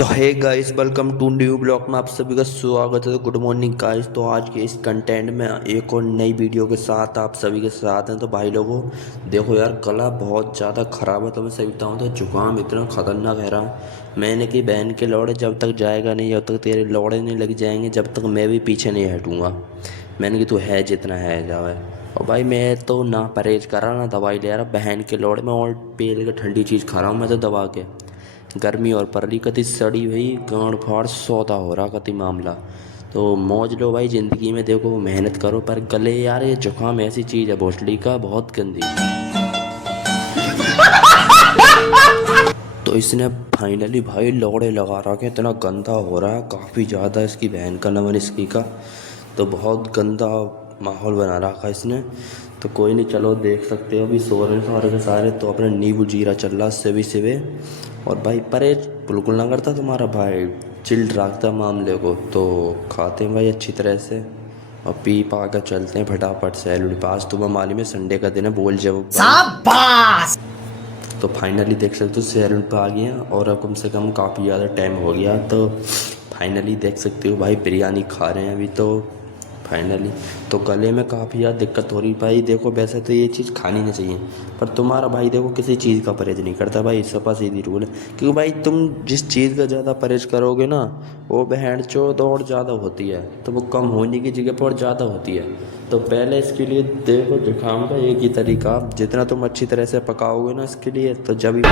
तो hey guys, welcome to new blog में आप सभी का स्वागत है। तो गुड मॉर्निंग गाइस। तो आज के इस कंटेंट में एक और नई वीडियो के साथ आप सभी के साथ हैं। तो भाई लोगों, देखो यार, गला बहुत ज़्यादा ख़राब है। तो मैं सही बताऊँ तो जुकाम इतना ख़तरनाक है रहा। मैंने कि बहन के लौड़े जब तक जाएगा नहीं, जब तक तेरे लौड़े नहीं लग जाएंगे, जब तक मैं भी पीछे नहीं हटूँगा। मैंने कि तू है जितना है जावे। और भाई मैं तो ना परहेज कर रहा ना दवाई ले रहा बहन के लौड़े में, और पेल के ठंडी चीज़ खा रहा हूँ मैं तो दबा के। गर्मी और परली कति सड़ी हुई गांड फाड़ सौदा हो रहा कति मामला। तो मौज लो भाई ज़िंदगी में, देखो मेहनत करो। पर गले यार, ये जुकाम ऐसी चीज़ है भोसड़ी का, बहुत गंदी। तो इसने फाइनली भाई लौड़े लगा रखे, इतना गंदा हो रहा है काफ़ी ज़्यादा। इसकी बहन का नमन इसकी का, तो बहुत गंदा माहौल बना रखा इसने। तो कोई नहीं, चलो देख सकते हो अभी सो रहे सारे के सारे। तो अपने नींबू जीरा चल रहा सेवे सेवे। और भाई परहेज बिल्कुल ना करता तुम्हारा भाई, चिल्ड रखता मामले को। तो खाते हैं भाई अच्छी तरह से और पी पा कर चलते हैं फटाफट से एलडी पास। तुम्हें मालूम है संडे का दिन है, बोल जब भाई। तो फाइनली देख सकते हो सैलून पे आ गए हैं, और अब कम से कम काफ़ी ज़्यादा टाइम हो गया। तो फाइनली देख सकते हो भाई बिरयानी खा रहे हैं अभी। तो फाइनली तो गले में काफ़ी ज़्यादा दिक्कत हो रही भाई। देखो वैसे तो ये चीज़ खानी नहीं चाहिए, पर तुम्हारा भाई देखो किसी चीज़ का परहेज नहीं करता भाई, सपा सीधी रूल है। क्योंकि भाई तुम जिस चीज़ का ज़्यादा परहेज करोगे ना, वो बहन चौथ और ज़्यादा होती है। तो वो कम होने की जगह पर और ज़्यादा होती है। तो पहले इसके लिए देखो जुकाम का एक ही तरीका, जितना तुम अच्छी तरह से पकाओगे ना इसके लिए, तो जब ही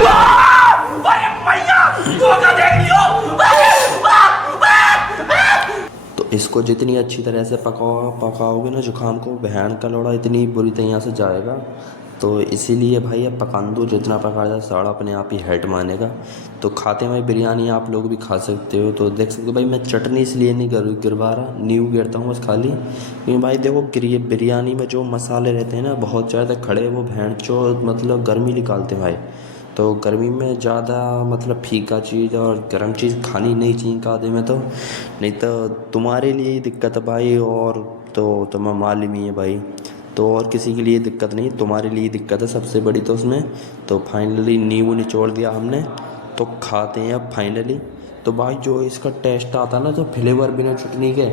तो इसको जितनी अच्छी तरह से पकाओगे ना जुकाम को, बहन का लौड़ा इतनी बुरी तरह से जाएगा। तो इसीलिए भाई अब पका दो, जितना पका जाए साड़ा अपने आप ही हेड मानेगा। तो खाते हैं भाई बिरयानी, आप लोग भी खा सकते हो। तो देख सकते हो भाई, मैं चटनी इसलिए नहीं गिरवा रहा, नींबू गिरता हूँ बस खाली। क्योंकि भाई देखो बिरयानी में जो मसाले रहते हैं ना बहुत ज़्यादा खड़े, वो भैंस चो मतलब गर्मी निकालते हैं भाई। तो गर्मी में ज़्यादा मतलब फीका चीज़ और गर्म चीज़ खानी नहीं चाहिए आधे में। तो नहीं तो तुम्हारे लिए ही दिक्कत है भाई, और तो तुम्हें मालूम ही है भाई। तो और किसी के लिए दिक्कत नहीं, तुम्हारे लिए दिक्कत है सबसे बड़ी तो उसमें। तो फाइनली नींबू निचोड़ दिया हमने, तो खाते हैं अब फाइनली। तो भाई जो इसका टेस्ट आता ना, जो फ्लेवर बिना चटनी के,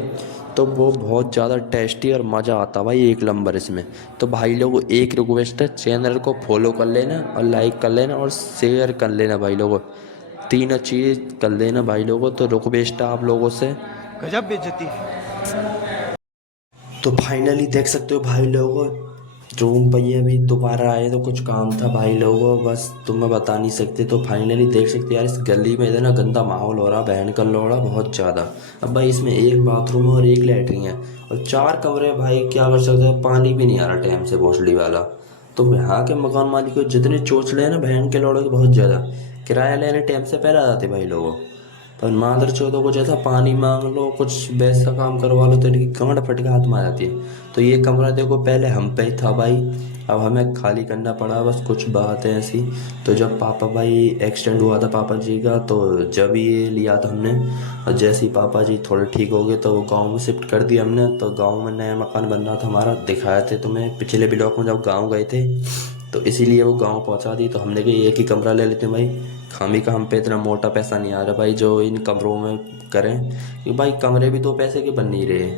तो वो बहुत ज़्यादा टेस्टी और मज़ा आता भाई एक नंबर इसमें। तो भाई लोगों, एक रिक्वेस्ट है, चैनल को फॉलो कर लेना और लाइक कर लेना और शेयर कर लेना भाई लोगों। तीनों चीज़ कर लेना भाई लोगों। तो रिक्वेस्ट है आप लोगों से। गजब बेइज्जती। तो फाइनली देख सकते हो भाई लोगों, रूम पर ये अभी दोबारा आए तो कुछ काम था भाई लोगों, बस तुम्हें बता नहीं सकते। तो फाइनली देख सकते हो यार, इस गली में इतना गंदा माहौल हो रहा, बहन का लौड़ा बहुत ज़्यादा। अब भाई इसमें एक बाथरूम और एक लैट्रिन है और 4 कमरे हैं भाई, क्या कर सकते हैं, पानी भी नहीं आ रहा टाइम से भोसड़ी वाला। तो यहाँ के मकान मालिक को जितने चोचले हैं ना बहन के लौड़े के, बहुत ज़्यादा किराया लेने टाइम से पहले आ जाते भाई लोगों। पर मादर चौधों को जैसा पानी मांग लो, कुछ वैसा काम करवा लो, तो इनकी गांड फट के हाथ में आ जाती है। तो ये कमरा देखो पहले हम पे ही था भाई, अब हमें खाली करना पड़ा, बस कुछ बात है ऐसी। तो जब पापा भाई एक्सीडेंट हुआ था पापा जी का, तो जब ये लिया था हमने, और जैसे ही पापा जी थोड़े ठीक हो गए तो गांव में शिफ्ट कर दिया हमने। तो गांव में नया मकान बन रहा था हमारा, दिखाए थे तुम्हें पिछले ब्लॉक में जब गाँव गए थे। तो इसीलिए वो गांव पहुंचा दी। तो हमने कहा एक ही कमरा ले लेते हैं भाई, खामी का हम पे इतना मोटा पैसा नहीं आ रहा भाई जो इन कमरों में करें। क्योंकि भाई कमरे भी 2 पैसे के बन नहीं रहे,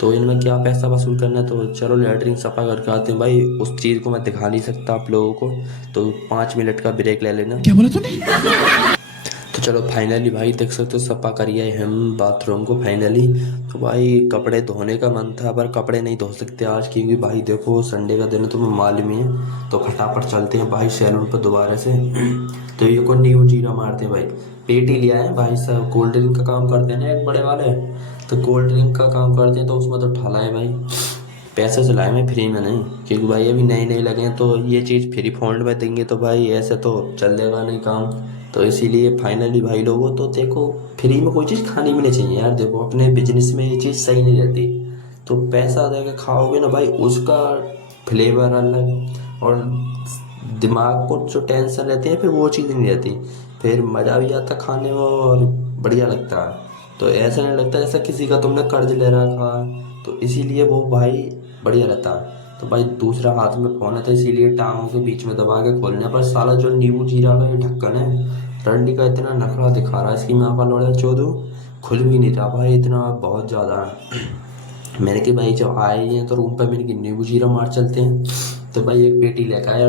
तो इनमें क्या पैसा वसूल करना है। तो चलो लैटरिन सफा करके आते हैं भाई। उस चीज़ को मैं दिखा नहीं सकता आप लोगों को, तो 5 मिनट का ब्रेक ले लेना। क्या बोला तूने? तो चलो फाइनली भाई देख सकते हो सफा करिए हम बाथरूम को फाइनली। तो भाई कपड़े धोने का मन था, पर कपड़े नहीं धो सकते आज, क्योंकि भाई देखो संडे का दिन है, तुम्हें मालूम ही है। तो फटाफट चलते हैं भाई सैलून पर दोबारा से। तो ये को नींबू जीरा मारते हैं भाई। पेटी लिया है भाई साहब, कोल्ड ड्रिंक का काम करते हैं ना एक बड़े वाले। तो कोल्ड ड्रिंक का काम करते हैं, तो उसमें तो ठाला है भाई। पैसे से लाए मैं, फ्री में नहीं, क्योंकि भाई अभी नए नए लगे हैं। तो ये चीज़ फ्री फंड में देंगे तो भाई ऐसे तो चलेगा नहीं काम। तो इसीलिए फाइनली भाई लोगों, तो देखो फ्री में कोई चीज़ खानी भी नहीं चाहिए यार। देखो अपने बिजनेस में ये चीज़ सही नहीं रहती। तो पैसा दे के खाओगे ना भाई, उसका फ्लेवर अलग, और दिमाग को जो टेंशन रहती है फिर वो चीज़ नहीं रहती। फिर मज़ा भी आता खाने में और बढ़िया लगता है। तो ऐसा नहीं लगता जैसा किसी का तुमने कर्ज ले रखा है। तो इसीलिए वो भाई बढ़िया रहता है। तो भाई दूसरा हाथ में फोन है, तो इसीलिए टांगों के बीच में दबा के खोलने पर साला जो नींबू जीरा का ये ढक्कन है, डंडी का इतना नखरा दिखा रहा है इसकी माँ का लौड़ा चोदू, खुल भी नहीं रहा भाई, इतना बहुत ज़्यादा है। मैंने कि भाई जब आए ही हैं तो रूम पर मैंने कि नींबू जीरा मार चलते हैं। तो भाई एक पेटी लेकर आया,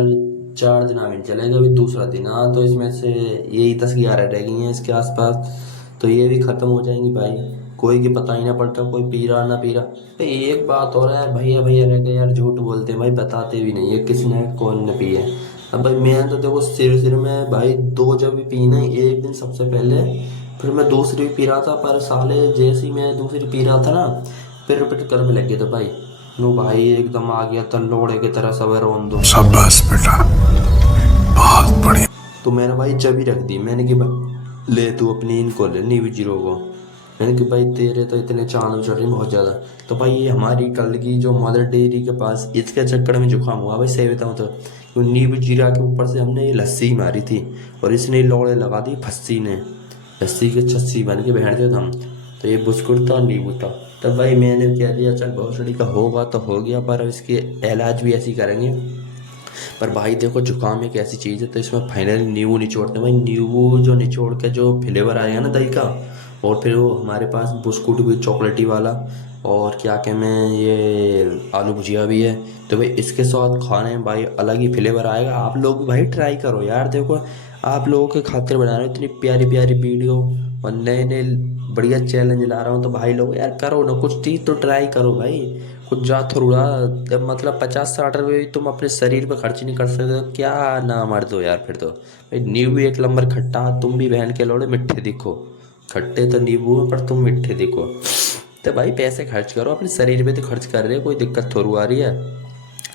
4 दिन में चलेगा, अभी दूसरा दिन। हाँ तो इसमें से यही 10-11 रह गई हैं इसके आसपास, तो ये भी ख़त्म हो जाएंगी भाई। कोई की पता ही ना पड़ता, कोई पी रहा ना पी रहा। भाई एक बात हो रहा है, भैया भैया रह गए यार, झूठ बोलते हैं भाई, बताते भी नहीं है किसने कौन ने पी है। अब भाई मैं तो देखो सिर सिर में भाई 2 जब भी पी ना, एक दिन सबसे पहले, फिर मैं दूसरी भी पी रहा था, पर साले जैसे ही मैं दूसरी पी रहा था ना, फिर रिपीट करने लग गया था भाई। नो भाई एकदम आ गया था लोड़े की तरह सवेर ऑन दो। शाबाश बेटा, बहुत बढ़िया। तो मैंने भाई जब ही रख दी, मैंने कि भाई ले तू अपनी इनको ले नींबू जीरो को। मैंने कि भाई तेरे तो इतने चांद चढ़ रही बहुत ज़्यादा। तो भाई ये हमारी कल की जो मदर डेयरी के पास, इसके चक्कर में जुकाम हुआ भाई, सही बताऊँ तो नींबू जीरा के ऊपर से हमने ये लस्सी मारी थी, और इसने लौड़े लगा दी फस्सी ने, लस्सी के छस्सी बन के बैठ थे हम। तो ये बिस्कुट था और नींबू था। तब भाई मैंने कह दिया चल भोसड़ी का होगा तो हो गया, पर इसके इलाज भी ऐसी करेंगे। पर भाई देखो जुकाम एक ऐसी चीज़ है, तो इसमें फाइनली नींबू निचोड़ते हैं भाई। नींबू जो निचोड़ के जो फ्लेवर आएगा ना दही का, और फिर वो हमारे पास बिस्कुट भी चॉकलेटी वाला, और क्या क्या मैं ये आलू भुजिया भी है। तो भाई इसके साथ खाने में भाई अलग ही फ्लेवर आएगा। आप लोग भी भाई ट्राई करो यार, देखो आप लोगों के खातिर बना रहे हो इतनी प्यारी प्यारी वीडियो, और नए नए बढ़िया चैलेंज ला रहा हूँ। तो भाई लोग यार करो ना, कुछ चीज़ तो ट्राई करो भाई। कुछ जा थोड़ा, जब मतलब 50-60 रुपये भी तुम अपने शरीर पर खर्च नहीं कर सकते तो क्या ना मर दो यार। फिर तो भाई नींबू एक नंबर खट्टा, तुम भी बहन के लौड़े मिठ्ठे दिखो। खट्टे तो नींबू हैं पर तुम मिठ्ठे दिखो। तो भाई पैसे खर्च करो, अपने शरीर पे तो खर्च कर रहे हो, कोई दिक्कत थोड़ी आ रही है।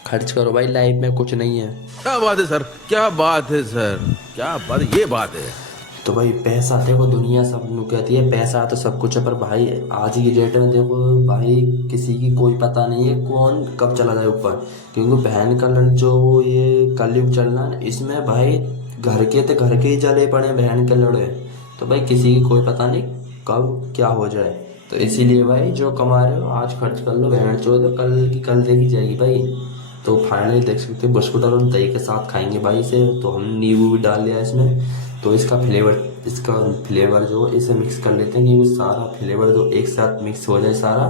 खर्च करो भाई, लाइफ में कुछ नहीं है। क्या बात है सर, क्या बात है सर, क्या बात, ये बात है। तो भाई पैसा देखो, दुनिया सब लोग कहती है पैसा तो सब कुछ है, पर भाई आज की डेट में देखो भाई किसी की कोई पता नहीं है कौन कब चला जाए ऊपर। क्योंकि बहन का लड़ जो ये कलयुग चलना है, इसमें भाई घर के तो घर के ही जले पड़े हैं बहन के लड़े। तो भाई किसी की कोई पता नहीं कब क्या हो जाए। तो इसीलिए भाई जो कमा रहे हो आज खर्च कर लो, बहन चो तो कल की कल देखी जाएगी भाई। तो फाइनली देख सकते हो बिस्कुट और दही के साथ खाएंगे भाई इसे। तो हम नींबू भी डाल लिया इसमें, तो इसका फ्लेवर जो इसे मिक्स कर लेते हैं कि वो सारा फ्लेवर जो एक साथ मिक्स हो जाए सारा।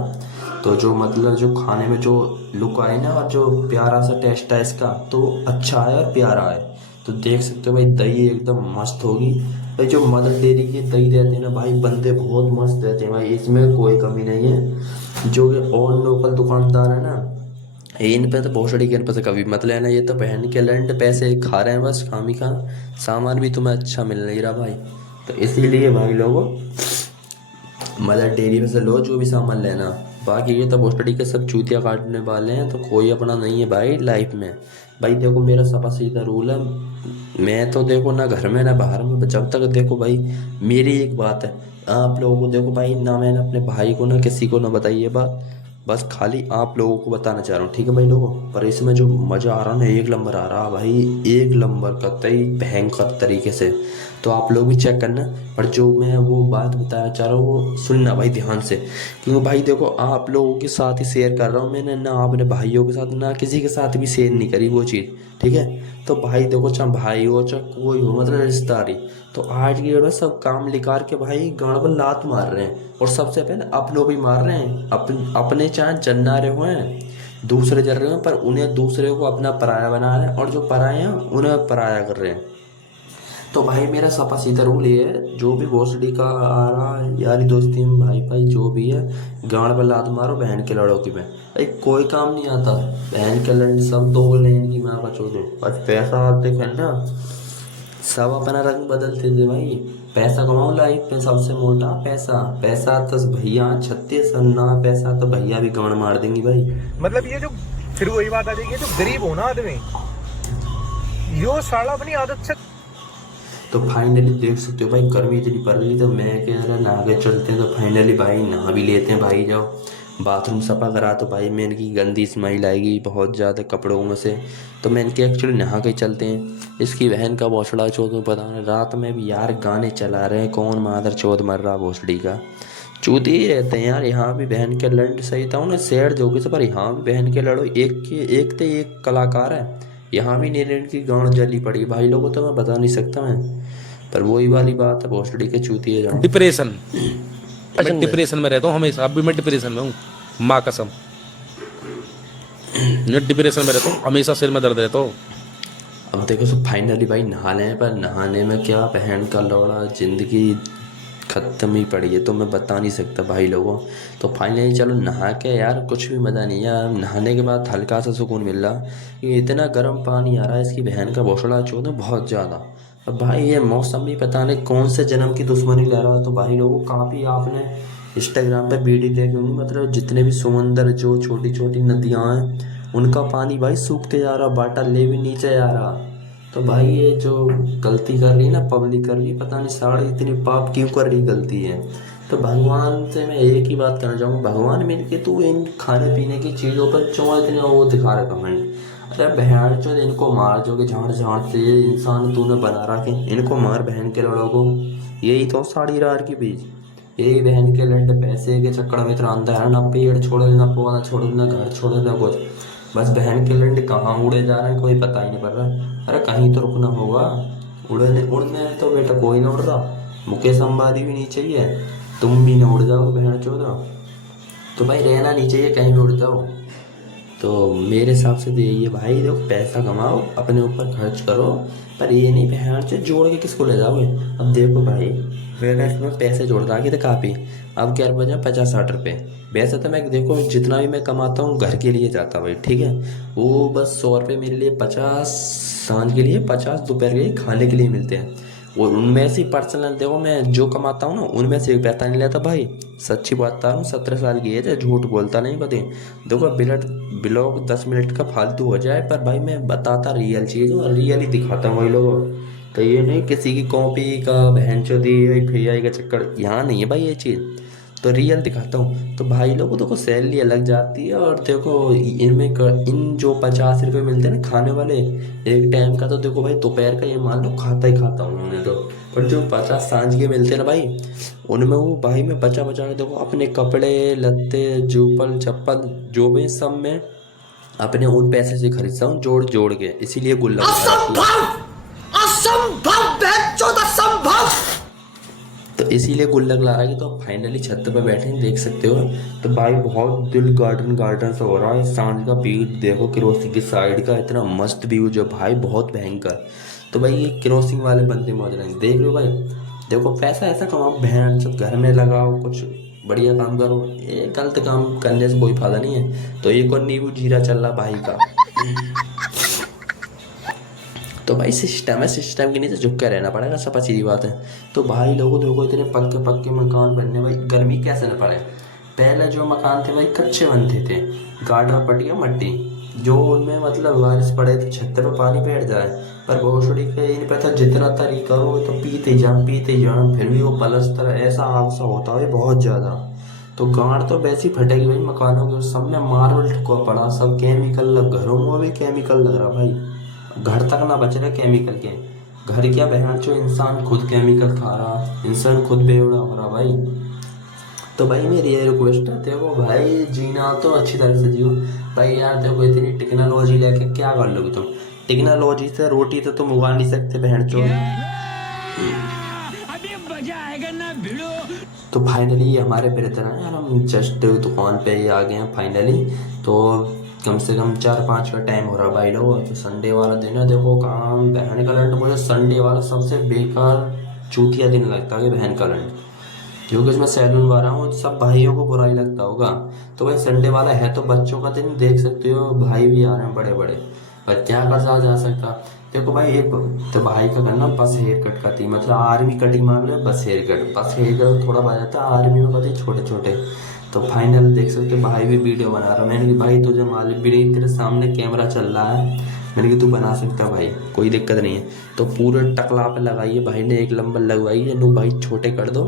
तो जो मतलब जो खाने में जो लुक आए ना, और जो प्यारा सा टेस्ट है इसका, तो अच्छा है और प्यारा है। तो देख सकते हो भाई दही एकदम मस्त होगी भाई। जो मदर डेयरी की दही देते हैं ना भाई, बंदे बहुत मस्त देते हैं भाई, इसमें कोई कमी नहीं है। जो ये और लोकल दुकानदार है ना, इन पे तो भोसड़ी के इन पे से कभी मत लेना। ये तो बहन के लंड पैसे खा रहे हैं बस खामी का, सामान भी तुम्हें अच्छा मिल नहीं रहा भाई। तो इसीलिए भाई लोगों मदर डेयरी में से लो जो भी सामान लेना। बाकी ये तो भोसड़ी के सब चूतिया काटने वाले हैं, तो कोई अपना नहीं है भाई लाइफ में। भाई देखो मेरा सपा सीधा रूल है, मैं तो देखो ना घर में ना बाहर में, जब तक देखो भाई मेरी एक बात है, आप लोगों को देखो भाई ना, मैंने अपने भाई को ना किसी को ना बताई ये बात, बस खाली आप लोगों को बताना चाह रहा हूँ, ठीक है भाई लोगों। पर इसमें जो मज़ा आ रहा ना, एक नंबर आ रहा भाई, एक नंबर कतई भयंकर तरीके से। तो आप लोग भी चेक करना। पर जो मैं वो बात बताना चाह रहा हूँ वो सुनना भाई ध्यान से, क्योंकि भाई देखो आप लोगों के साथ ही शेयर कर रहा हूँ मैंने, ना अपने भाइयों के साथ ना किसी के साथ भी शेयर नहीं करी वो चीज़, ठीक है। तो भाई देखो चाहे भाई हो चाहे कोई हो, मतलब रिश्तेदारी, तो आज की डेट में सब काम निकाल के भाई गाँव पर लात मार रहे हैं, और सबसे पहले अपनों भी मार रहे हैं। अपने चाहे जन्ना रहे हुए हैं, दूसरे जल रहे हैं, पर उन्हें दूसरे को अपना पराया बना रहे हैं, और जो पराए हैं उन्हें पराया कर रहे हैं। तो भाई मेरा सपा सीधा रूल ये है, जो भी भोसड़ी का आ रहा है यारी दोस्ती में भाई भाई जो भी है, गांड पे लात मारो बहन के लड़ों की में भाई, कोई काम नहीं आता। बहन के लड़ सब दो लेन की माँ का चोदो, और पैसा आते ना सब अपना रंग बदलते थे भाई। पैसा कमाओ लाइफ में, सबसे मोटा पैसा। पैसा तो भैया 36 अन्ना, पैसा तो भैया भी गांड मार देंगी भाई। मतलब ये जो फिर वही बात आ जाएगी, जो गरीब हो ना आदमी, यो साला अपनी आदत से। तो फाइनली देख सकते हो भाई गर्मी इतनी पड़ रही, तो मैं कह रहा नहा के चलते हैं। तो फाइनली भाई नहा भी लेते हैं भाई। जाओ बाथरूम सफा करा, तो भाई मैंने की गंदी स्मेल आएगी बहुत ज़्यादा कपड़ों में से, तो मैंने कि एक्चुअली नहा के चलते हैं। इसकी बहन का भोसड़ा चौथ में पता नहीं, रात में भी यार गाने चला रहे हैं, कौन मादर चौथ मर रहा भोसड़ी का। चूती ही रहते हैं यार यहाँ भी बहन के लड़, सही था उन्हें शेर जोगी से, पर यहाँ भी बहन के लड़ो एक ते एक कलाकार है। यहाँ भी नीरेन की गांड जली पड़ी भाई लोगों, तो मैं बता नहीं सकता मैं। पर वही वाली बात है, भोसड़ी के चूतिए जाओ। डिप्रेशन, मैं डिप्रेशन में रहता हूँ हमेशा, अब भी मैं डिप्रेशन में हूँ, माँ कसम, मैं डिप्रेशन में रहता हूँ हमेशा, सिर में दर्द रहता हूँ। अब देखो सब फाइनली भाई नहा लें, पर नहाने में क्या बहन का लौड़ा, जिंदगी खत्म ही पड़ी है, तो मैं बता नहीं सकता भाई लोगों। तो फाइनली चलो नहा के यार कुछ भी मज़ा नहीं है, नहाने के बाद हल्का सा सुकून मिल रहा कि इतना गर्म पानी आ रहा है, इसकी बहन का भोसड़ा चोद बहुत ज़्यादा। अब भाई ये मौसम भी पता नहीं कौन से जन्म की दुश्मनी ले रहा है। तो भाई लोगों काफ़ी आपने इंस्टाग्राम पे वीडियो देखी होंगी, मतलब जितने भी समंदर जो छोटी छोटी नदियाँ हैं उनका पानी भाई सूखते जा रहा, वाटर लेवल नीचे जा रहा। तो भाई ये जो गलती कर रही है ना पब्लिक कर रही है, पता नहीं साढ़े इतनी पाप क्यों कर रही गलती है। तो भगवान से मैं एक ही बात कहना चाहूँगा, भगवान मिल के तू इन खाने पीने की चीज़ों पर क्यों इतने वो दिखा रहा कमेंट। अरे बहन चो इनको मार, जो कि झाड़ झाड़ से ये इंसान तूने बना रखे, इनको मार बहन के लड़ों को। यही तो साड़ी रार की बीज, यही बहन के लंड पैसे के चक्कर में इतना अंधा है ना, पेड़ छोड़े ना पौधा छोड़े ना घर छोड़े ना कुछ, बस बहन के लंड कहाँ उड़े जा रहे हैं कोई पता ही नहीं पड़ रहा। अरे कहीं तो रुकना होगा, उड़ने तो बेटा कोई ना उड़ रहा, मुकेश अंबानी भी नहीं चाहिए, तुम भी ना उड़ जाओ बहन चौधरा। तो भाई रहना नहीं चाहिए, कहीं भी उड़ जाओ। तो मेरे हिसाब से तो यही है भाई, देखो पैसा कमाओ अपने ऊपर खर्च करो, पर ये नहीं बहन से जोड़ के किसको ले जाओगे। अब देखो भाई मैंने इसमें पैसे जोड़ रखे थे काफ़ी, अब क्या बजा 50-60 रुपये। वैसे तो मैं देखो जितना भी मैं कमाता हूँ घर के लिए जाता भाई, ठीक है, वो बस 100 रुपये मेरे लिए, 50 सांझ के लिए, 50 दोपहर के लिए खाने के लिए मिलते हैं। और उनमें से पर्सनल देखो मैं जो कमाता हूँ ना उनमें से एक पैसा नहीं लेता भाई, सच्ची बात बता रहा हूँ, 17 साल की एज है, झूठ बोलता नहीं कभी। देखो ब्लॉग 10 मिनट का फालतू हो जाए, पर भाई मैं बताता रियल चीज़ हूँ, रियल ही दिखाता हूँ भाई लोगों। तो ये नहीं किसी की कॉपी का बहन चोदी फिर का चक्कर, यहाँ नहीं है भाई ये चीज़, तो रियल दिखाता हूँ। तो भाई लोगों देखो सैलरी अलग जाती है, और देखो इनमें इन जो 50 रुपये मिलते हैं ना खाने वाले एक टाइम का, तो देखो भाई दोपहर का ये मान लो खाता ही खाता हूँ उन्हें तो, पर जो 50 सांझ के मिलते हैं ना भाई उनमें वो भाई मैं बचा बचा के देखो अपने कपड़े लत्ते जूपल चप्पल जो भी सब में अपने उन पैसे से खरीदता हूँ जोड़ जोड़ के, इसीलिए गुल्ला तो इसीलिए गुल्लक ला रहा है। तो फाइनली छत पे बैठे हैं देख सकते हो। तो भाई बहुत दिल गार्डन सा हो रहा है, सांझ का व्यू देखो क्रोसिंग की साइड का, इतना मस्त व्यू जो भाई बहुत भयंकर। तो भाई ये क्रॉसिंग वाले बंदे मौज रहे देख लो भाई, देखो पैसा ऐसा कमाओ बहन सब घर में लगाओ, कुछ बढ़िया काम करो, ये गलत काम करने से कोई फायदा नहीं है। तो एक और नींबू जीरा चल रहा भाई का। तो भाई सिस्टम है, सिस्टम के नीचे झुक के रहना पड़ेगा, सब सीधी बात है। तो भाई लोगों देखो इतने पक्के पक्के मकान बनने, भाई गर्मी कैसे न पड़े। पहले जो मकान थे भाई कच्चे बनते थे, गाडरा पटिया मट्टी, जो उनमें मतलब बारिश पड़े तो छत पर पानी बैठ जाए, पर भोसड़ी के इन पे था जितना तरीका हो तो पीते जाम फिर भी वो पलस्तर ऐसा हादसा होता है बहुत ज़्यादा। तो गांड तो वैसी फटेगी भाई मकानों के, सब में मार्बल ठुका पड़ा, सब केमिकल लग, घरों में भी केमिकल लग रहा भाई, घर तक ना बच रहे केमिकल के। घर क्या बहन जो इंसान खुद केमिकल खा रहा, इंसान खुद बेवड़ा हो रहा भाई। तो भाई मेरी ये रिक्वेस्ट है, देखो भाई जीना तो अच्छी तरह से जियो भाई यार। देखो इतनी टेक्नोलॉजी लेके क्या कर लोगे तुम, टेक्नोलॉजी से रोटी तो तुम उगा नहीं सकते बहन चो। तो फाइनली हमारे ब्रदर हैं यार, हम जस्ट दुकान पे ही आ गए हैं फाइनली। तो कम से कम 4-5 का टाइम हो रहा भाई लोग। तो संडे वाला दिन है, देखो काम बहन का लंड, मुझे संडे वाला सबसे बेकार चूतिया दिन लगता है बहन का लंड, क्योंकि उसमें सैलून वाला हूँ, सब भाइयों को बुरा ही लगता होगा। तो भाई संडे वाला है तो बच्चों का दिन, देख सकते हो भाई भी आ रहे हैं बड़े बड़े, पर क्या कर जा सकता। देखो भाई एक तो भाई का करना बस हेयर कट का थी, मतलब आर्मी कटिंग मांग रहे बस हेयर कट थोड़ा बढ़ जाता है, आर्मी में कहते छोटे छोटे। तो फाइनल देख सकते भाई भी वीडियो बना रहा है, मैंने कि भाई तुझे मालूम भी नहीं तेरे सामने कैमरा चल रहा है, मैंने कि तू बना सकता भाई कोई दिक्कत नहीं है। तो पूरे टकला पे लगाइए भाई ने, एक लंबा लगवाई है, नो भाई छोटे कर दो,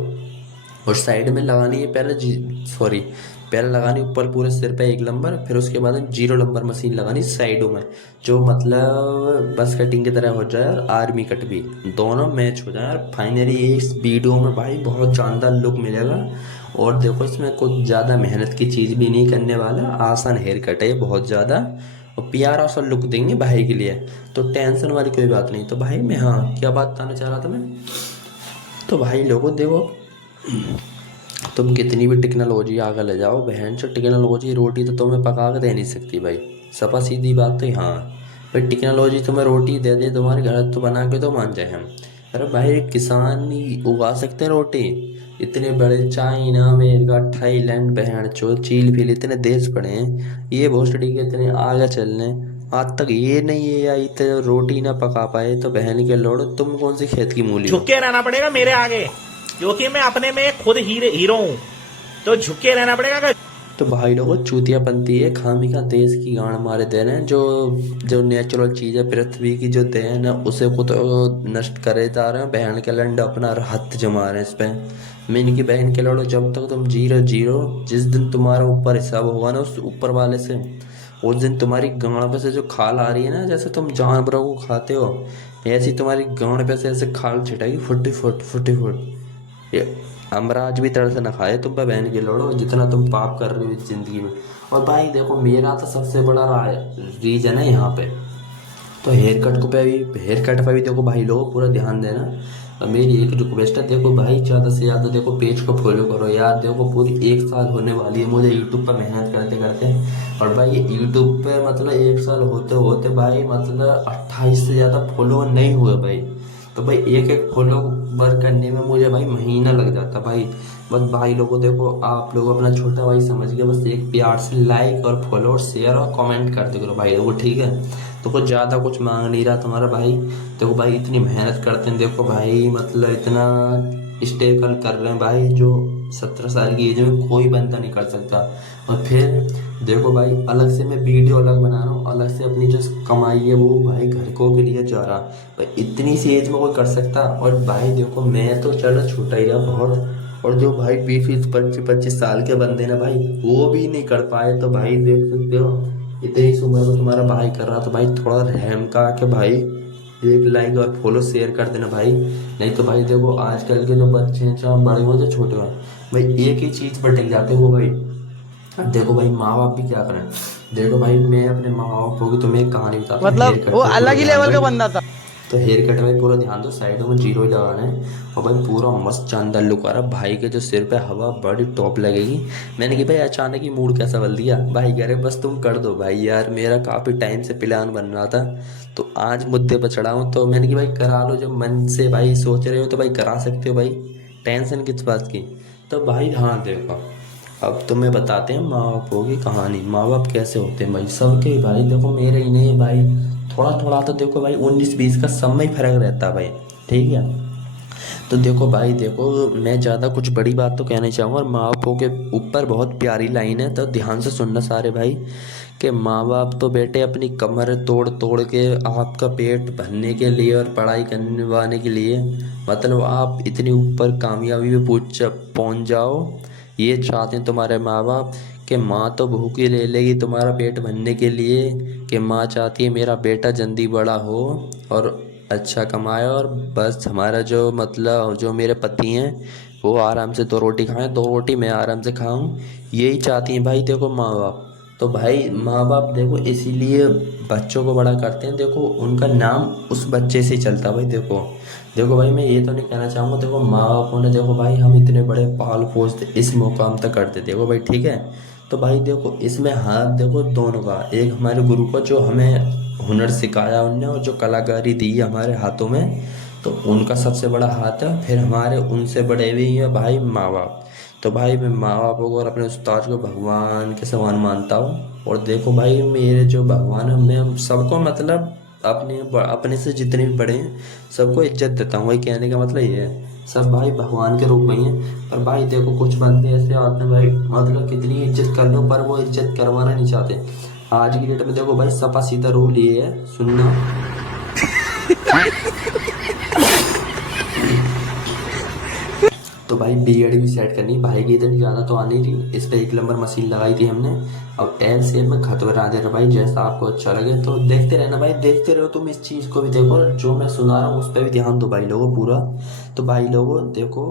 और साइड में लगानी है पहले लगानी ऊपर पूरे सिर पे एक नंबर, फिर उसके बाद 0 नंबर मशीन लगानी साइडों में, जो मतलब बस कटिंग की तरह हो जाए और आर्मी कट भी दोनों मैच हो जाए। और फाइनली इस वीडियो में भाई बहुत शानदार लुक मिलेगा। और देखो इसमें कुछ ज़्यादा मेहनत की चीज़ भी नहीं करने वाला, आसान हेयर कट है बहुत ज़्यादा, और प्यारा सा लुक देंगे भाई के लिए, तो टेंशन वाली कोई बात नहीं। तो भाई मैं हाँ क्या बात बताना चाह रहा था मैं, तो भाई लोगों देखो, तुम कितनी भी टेक्नोलॉजी आगे ले जाओ, बहन चो टेक्नोलॉजी रोटी तो तुम्हें पका के दे नहीं सकती भाई। सपा सीधी बात तो हाँ भाई, टेक्नोलॉजी तुम्हें रोटी दे दे तुम्हारे घर तो बना के तो मान जाए हम। अरे भाई किसान ही उगा सकते हैं रोटी। इतने बड़े चाइना, अमेरिका, थाईलैंड, बहन चो चील फील इतने देश पड़े हैं, ये भोसड़ी के इतने आगे चल रहे हैं, आज तक ये नहीं है आई तो रोटी ना पका पाए। तो बहन के लोड़ो, तुम कौन सी खेत की मूली हो? झुक के रहना पड़ेगा मेरे आगे, क्योंकि मैं अपने में खुद हीरो हूँ, तो झुक के रहना पड़ेगा। तो भाई लोगों चूतिया बनती है, खामी का देश की गांड मारे दे रहे हैं। जो नेचुरल चीज़ है पृथ्वी की, जो देन है उसे को तो नष्ट करे जा रहे हैं। बहन के लंड अपना हथ जमा रहे हैं इस पे। मैं इनकी बहन के लड़ो, जब तक तुम जीरो जिस दिन तुम्हारा ऊपर हिसाब होगा ना उस ऊपर वाले से, उस दिन तुम्हारी गांड पे से जो खाल आ रही है ना, जैसे तुम जानवरों को खाते हो ऐसी तुम्हारी गांड पे से ऐसे खाल छिटाएगी फुटी फुट। ये अमराज भी तरह से न खाए तुम पे बहन के लड़ो, जितना तुम पाप कर रहे हो इस जिंदगी में। और भाई देखो मेरा तो सबसे बड़ा रीजन है यहाँ पे, तो हेयर कट पे भी देखो भाई लोग पूरा ध्यान देना। और मेरी एक रिक्वेस्ट है, देखो भाई ज़्यादा से ज़्यादा देखो पेज को फॉलो करो यार। देखो पूरी 1 साल होने वाली है मुझे यूट्यूब पर मेहनत करते। और भाई यूट्यूब पे मतलब 1 साल होते भाई मतलब 28 से ज़्यादा फॉलोवर नहीं हुए भाई। तो भाई एक फॉलोवर करने में मुझे भाई महीना लग जाता भाई। बस भाई लोगों देखो, आप लोग अपना छोटा भाई समझ के बस एक प्यार से लाइक और फॉलो शेयर और कमेंट कर दो करो भाई लोगों, ठीक है। तो कुछ ज़्यादा कुछ मांग नहीं रहा तुम्हारा भाई। देखो भाई इतनी मेहनत करते हैं, देखो भाई मतलब इतना स्ट्रगल कर रहे हैं भाई, जो 17 साल की एज में कोई बंदा नहीं कर सकता। और फिर देखो भाई अलग से मैं वीडियो अलग बना रहा हूँ, अलग से अपनी जो कमाई है वो भाई घर को के लिए जा रहा भाई। इतनी सी एज में कोई कर सकता। और भाई देखो मैं तो चलो छोटा ही रहा बहुत, और जो भाई 20-25 साल के बंदे ना भाई वो भी नहीं कर पाए। तो भाई देख सकते हो इतनी सी उम्र में तुम्हारा भाई कर रहा, तो भाई थोड़ा रहम का के भाई एक लाइक और फॉलो शेयर कर देना भाई। नहीं तो भाई देखो आजकल के जो बच्चे हैं चाहे बड़े हो चाहे छोटे हो भाई, एक ही चीज़ पर टिक जाते हो भाई। अब देखो भाई माँ बाप भी क्या करें। देखो भाई मैं अपने माँ बाप को तुम्हें एक कहानी बताता हूँ, मतलब वो अलग ही लेवल का बंदा था। तो हेयर कट भाई पूरा ध्यान दो, साइडों में जीरो ही लगाना है। और भाई पूरा मस्त शानदार लुक आ रहा भाई के, जो सिर पे हवा बड़ी टॉप लगेगी। मैंने कि भाई अचानक ही मूड कैसा बदल दिया भाई, कह रहे बस तुम कर दो भाई यार, मेरा काफ़ी टाइम से प्लान बन रहा था तो आज मुद्दे पर चढ़ा हूँ। तो मैंने कि भाई करा लो, जब मन से भाई सोच रहे हो तो भाई करा सकते हो भाई, टेंशन किस बात की। तो भाई हाँ देखो अब तुम्हें बताते हैं माँ बापों की कहानी। माँ बाप कैसे होते हैं भाई सबके भाई, देखो मेरे ही नहीं भाई, थोड़ा तो देखो भाई 19-20 का सब में फर्क रहता है भाई, ठीक है। तो देखो भाई देखो मैं ज़्यादा कुछ बड़ी बात तो कहना चाहूँगा, और माँ बापों के ऊपर बहुत प्यारी लाइन है, तो ध्यान से सुनना सारे भाई। कि माँ बाप तो बेटे अपनी कमर तोड़ के आपका पेट भरने के लिए और पढ़ाई करवाने के लिए, मतलब आप इतनी ऊपर कामयाबी पे पहुँच जाओ ये चाहते हैं तुम्हारे माँ बाप। कि माँ तो भूखी रह लेगी तुम्हारा पेट भरने के लिए, कि माँ चाहती है मेरा बेटा जल्दी बड़ा हो और अच्छा कमाए, और बस हमारा जो मतलब जो मेरे पति हैं वो आराम से 2 रोटी खाएं, 2 रोटी मैं आराम से खाऊं, यही चाहती हैं भाई देखो माँ बाप। तो भाई माँ बाप देखो इसीलिए बच्चों को बड़ा करते हैं, देखो उनका नाम उस बच्चे से चलता भाई। देखो भाई मैं ये तो नहीं कहना चाहूँगा, देखो माँ बापों ने देखो भाई हम इतने बड़े पाल पोस इस मुकाम तक करते देखो भाई, ठीक है। तो भाई देखो इसमें हाथ देखो दोनों का, एक हमारे गुरु को जो हमें हुनर सिखाया उनने और जो कलाकारी दी है हमारे हाथों में, तो उनका सबसे बड़ा हाथ है। फिर हमारे उनसे बड़े भी हैं भाई माँ बाप। तो भाई मैं माँ बापों को और अपने उस्ताद को भगवान के समान मानता हूँ। और देखो भाई मेरे जो भगवान है मैं सबको मतलब अपने से जितने भी बड़े हैं सबको इज्जत देता हूँ, वही कहने का मतलब ये है, सब भाई भगवान के रूप में ही हैं। पर भाई देखो कुछ बंदे ऐसे आते हैं भाई मतलब कितनी इज्जत कर लो पर वो इज्जत करवाना नहीं चाहते। आज की डेट में देखो भाई सपा सीधा रूल ये है, सुनना तो भाई बीएड भी सेट करनी भाई की, इतनी ज़्यादा तो आनी थी, इस पर 1 नंबर मशीन लगाई थी हमने। अब एल सेल में खत बना दे रहा भाई, जैसा आपको अच्छा लगे तो देखते रहना भाई, देखते रहो तुम इस चीज़ को भी देखो, जो मैं सुना रहा हूँ उस पर भी ध्यान दो भाई लोगों पूरा। तो भाई लोगों देखो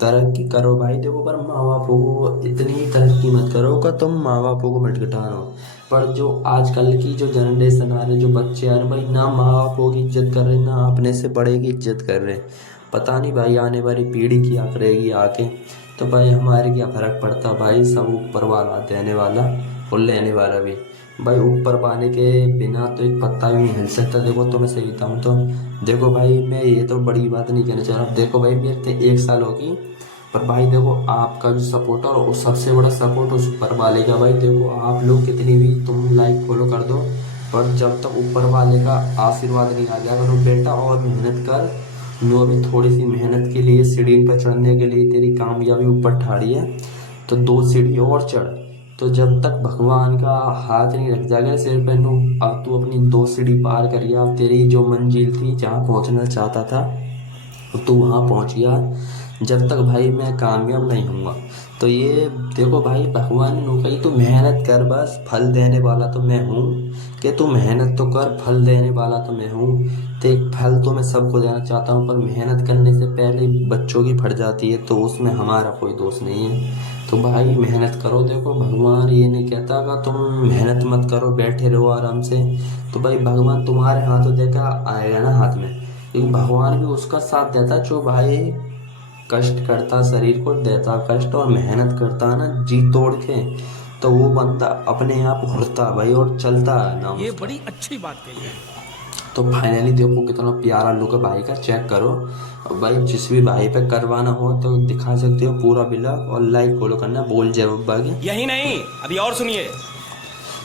तरक्की करो भाई देखो, पर माँ बापों को इतनी तरक्की मत करो कि तुम माँ बापों को मत घटानो। पर जो आजकल की जो जनरेशन आ रही, जो बच्चे आ रहे भाई, ना माँ बापों की इज्जत कर रहे ना अपने से बड़े की इज्जत कर रहे। पता नहीं भाई आने वाली पीढ़ी क्या करेगी आके। तो भाई हमारे क्या फ़र्क पड़ता भाई, सब ऊपर वाला देने वाला और लेने वाला भी। भाई ऊपर वाले के बिना तो एक पत्ता भी नहीं हिल सकता। देखो तो मैं सही बताऊँ तो देखो भाई, मैं ये तो बड़ी बात नहीं कहना चाह रहा। देखो भाई मेरे थे 1 साल होगी, पर भाई देखो आपका जो सपोर्ट है और सबसे बड़ा सपोर्ट उस ऊपर वाले का। भाई देखो आप लोग कितनी भी तुम लाइक फॉलो कर दो, पर जब तक ऊपर वाले का आशीर्वाद नहीं आ गया करो बेटा और मेहनत कर, नो भी थोड़ी सी मेहनत के लिए सीढ़ी पर चढ़ने के लिए तेरी कामयाबी ऊपर ठाड़ी है, तो 2 सीढ़ी और चढ़। तो जब तक भगवान का हाथ नहीं रख जाएगा सिर पे नु, अब तू अपनी 2 सीढ़ी पार करिया। अब तेरी जो मंजिल थी जहाँ पहुँचना चाहता था तू वहाँ पहुँच गया। जब तक भाई मैं कामयाब नहीं होऊंगा तो ये देखो भाई भगवान ने कही तू मेहनत कर, बस फल देने वाला तो मैं हूँ, कि तू मेहनत तो कर, फल देने वाला तो मैं हूँ। तो एक फल तो मैं सबको देना चाहता हूँ, पर मेहनत करने से पहले बच्चों की फट जाती है, तो उसमें हमारा कोई दोष नहीं है। तो भाई मेहनत करो। देखो भगवान ये नहीं कहता कि तुम मेहनत मत करो बैठे रहो आराम से। तो भाई भगवान तुम्हारे हाथों देखा आएगा ना हाथ में, क्योंकि भगवान भी उसका साथ देता जो भाई कष्ट करता, शरीर को देता कष्ट और मेहनत करता ना जी तोड़ के, तो वो बंदा अपने आप उड़ता भाई और चलता है ना। ये बड़ी अच्छी बात कही है। तो फाइनली देखो कितना प्यारा लुक है भाई का, चेक करो। और भाई जिस भी भाई पे करवाना हो तो दिखा सकते हो पूरा ब्लॉग, और लाइक फॉलो करना बोल जय बागी। यही नहीं अभी और सुनिए।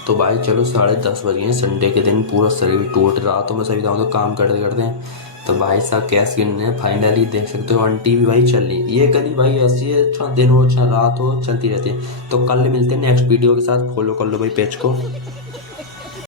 तो भाई चलो 10:30 बज गए हैं, संडे के दिन पूरा शरीर टूट रहा, तो मैं सही बताऊँ तो काम करते करते तो भाई साहब कैश गिनने फाइनली देख सकते हो आंटी भी भाई चल रही। ये गली भाई ऐसी है, चाहे दिन हो चाहे रात हो चलती रहती है। तो कल मिलते हैं नेक्स्ट वीडियो के साथ, फॉलो कर लो भाई पेज को।